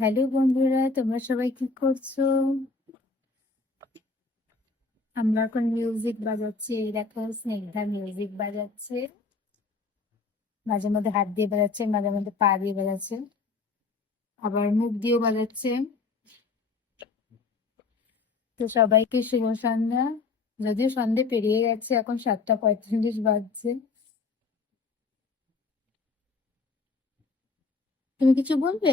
Hello বন্ধুরা, তোমরা সবাই কি করছ? আমরা এখন মিউজিক বাজাচ্ছি, এই দেখো স্নেকদা মিউজিক বাজাচ্ছে। মাঝে মধ্যে হাত দিয়ে বাজাচ্ছে, মাঝে মধ্যে পা দিয়ে বাজাচ্ছে, আবার মুখ দিয়েও বাজাচ্ছে। তো সবাইকে শুভ সন্ধ্যা। যদিও সন্ধে পেরিয়ে গেছে, এখন সাতটা পঁয়তাল্লিশ বাজছে। তুমি কিছু বলবে?